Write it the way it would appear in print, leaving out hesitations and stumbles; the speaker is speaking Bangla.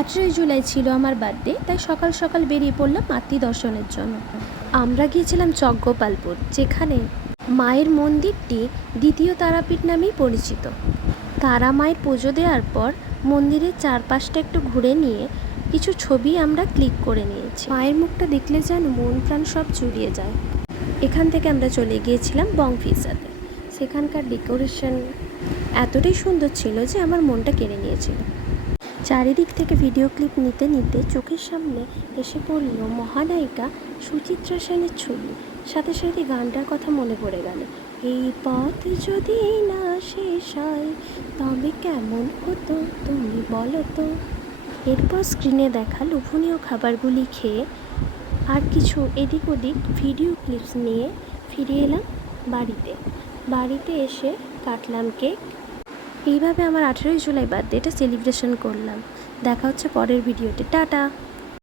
18ই জুলাই ছিল আমার বার্থডে, তাই সকাল সকাল বেরিয়ে পড়লাম মাতৃ দর্শনের জন্য। আমরা গিয়েছিলাম যজ্ঞপালপুর, যেখানে মায়ের মন্দিরটি দ্বিতীয় তারাপীঠ নামেই পরিচিত। তারা মায়ের পুজো দেওয়ার পর মন্দিরের চারপাশটা একটু ঘুরে নিয়ে কিছু ছবি আমরা ক্লিক করে নিয়েছি। মায়ের মুখটা দেখলে যেন মন প্রাণ সব জুড়িয়ে যায়। এখান থেকে আমরা চলে গিয়েছিলাম বংফিসাতে। সেখানকার ডেকোরেশন এতটাই সুন্দর ছিল যে আমার মনটা কেড়ে নিয়েছিল। চারিদিক থেকে ভিডিও ক্লিপ নিতে নিতে চোখের সামনে এসে পড়ল মহানায়িকা সুচিত্রা সেনের ছবি। সাথে সাথে গানটার কথা মনে পড়ে গেল, এই পথ যদি না শেষ হয় তবে কেমন হতো তুমি বলো তো। এরপর স্ক্রিনে দেখা লোভনীয় খাবারগুলি খেয়ে আর কিছু এদিক ওদিক ভিডিও ক্লিপস নিয়ে ফিরে এলাম বাড়িতে এসে কাটলাম কেক। এইভাবে আমার 18ই জুলাই বার্থডেটা সেলিব্রেশন করলাম। দেখা হচ্ছে পরের ভিডিওতে। টাটা।